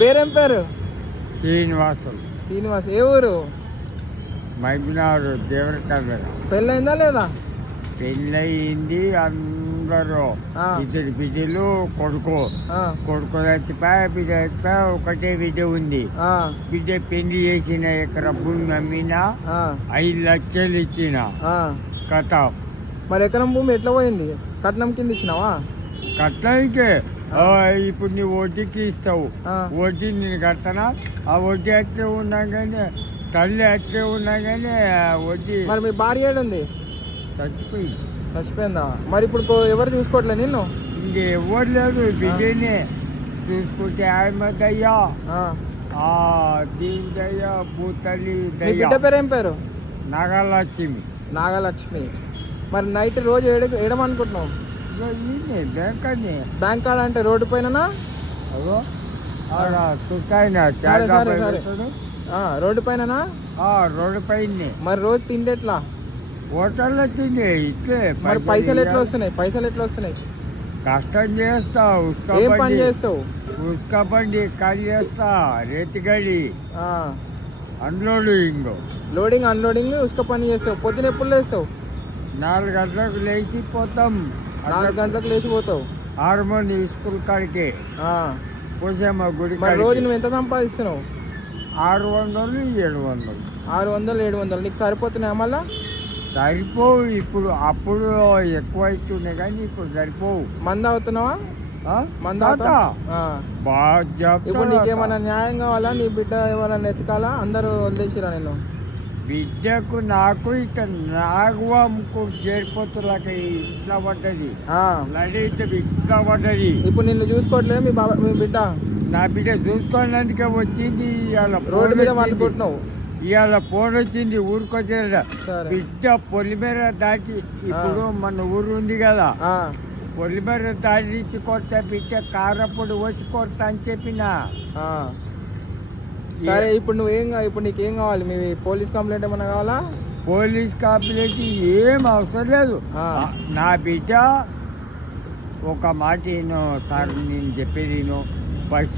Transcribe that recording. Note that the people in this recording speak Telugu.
పేరేం పేరు? శ్రీనివాసులు. శ్రీనివాస్. ఏ ఊరు? మైబినాడు దేవరకాయ. పెళ్ళైందా లేదా? పెళ్ళయింది. అందరూ ఇద్దరు బిడ్డలు, కొడుకు చచ్చిపోయా, బిడ్డ చచ్చిపోయా. ఒకటే బిడ్డ ఉంది. బిడ్డ పెళ్లి చేసిన ఎకరా భూమి అమ్మినా 5 లక్షలు ఇచ్చిన కథ. మరి ఎకరం భూమి ఎట్లా పోయింది? కట్నం కింద ఇచ్చినావా? కట్నానికే. ఇప్పుడు నీ వడ్డీకి ఇస్తావు. వడ్డీ నేను కట్టనా? ఆ వడ్డీ అట్లే ఉన్నా కానీ, తల్లి అట్లే ఉన్నా కానీ వడ్డీ. మరి మీ భార్య ఏడుంది? చచ్చిపోయిందా? మరి ఇప్పుడు ఎవరు చూసుకోవట్లే నిన్ను? ఇంకెవ్వరు లేదు. బిడ్డనే చూసుకుంటే ఆమె దయ్యా, దీని దయ్యా, భూతల్లి దయ్యా. బిడ్డ పేరు ఏం పేరు? నాగలక్ష్మి. నాగలక్ష్మి. మరి నైట్ రోజు ఏడమనుకుంటున్నావు? బ్యాంక్ కాడ అంటే రోడ్డు పైన? రోడ్డు పైన? రోడ్డు పైన. మరి రోజు తిండి ఎట్లా? హోటల్లో తిండి ఇట్లే. మరి పైసలు ఎట్లా వస్తున్నాయి? కష్టం చేస్తా. ఏం పని చేస్తావు? ఉస్కా బండి ఖాళీ చేస్తా. రేతి గడి అన్లోడింగ్, లోడింగ్ అన్లోడింగ్ ఉస్కా పని చేస్తావు. పొద్దున ఎప్పుడు లేస్తావు? 4 గంటలకు లేచిపోతాం. 4 గంటలకు లేచిపోతావు. 6 మంది స్కూల్ కాడికి పోసామా గుడి. రోజు నువ్వు ఎంత సంపాదిస్తున్నావు? 600, 700. 600, 700 నీకు సరిపోతున్నాయా? మళ్ళా సరిపోవు. ఇప్పుడు అప్పుడు ఎక్కువ అవుతున్నాయి కానీ ఇప్పుడు సరిపోవు. మంద అవుతున్నావా? బాగా. ఇప్పుడు నీకేమైనా న్యాయం కావాలా? నీ బిడ్డ ఏమైనా ఎత్తుకాలా? అందరూ వదిలేసిరా నేను? బిడ్డకు నాకు ఇక నాగవాముకు చేరిపోతులాక ఇట్లా పడ్డది. నడితే ఇట్లా పడ్డది. ఇప్పుడు నిన్ను చూసుకోవట్లేదు మీ బిడ్డ? నా బిడ్డ చూసుకోవడానికే వచ్చింది. రోడ్డు మీద వండుకుంటున్నావు. ఇవాళ ఫోన్ వచ్చింది. ఊరికొచ్చారు. బిడ్డ పొలిమేర దాటి, ఇప్పుడు మన ఊరు ఉంది కదా, పొలిమేర దాటి కొడతా బిడ్డ కారప్పుడు వచ్చి కొడతా అని చెప్పిన. సరే, ఇప్పుడు ఇప్పుడు నీకేం కావాలి? మీ పోలీస్ కంప్లైంట్ ఏమన్నా కావాలా? పోలీస్ కంప్లైంట్ ఏం అవసరం లేదు. నా బిడ్డ ఒక మాట సార్ నేను చెప్పేది ఫస్ట్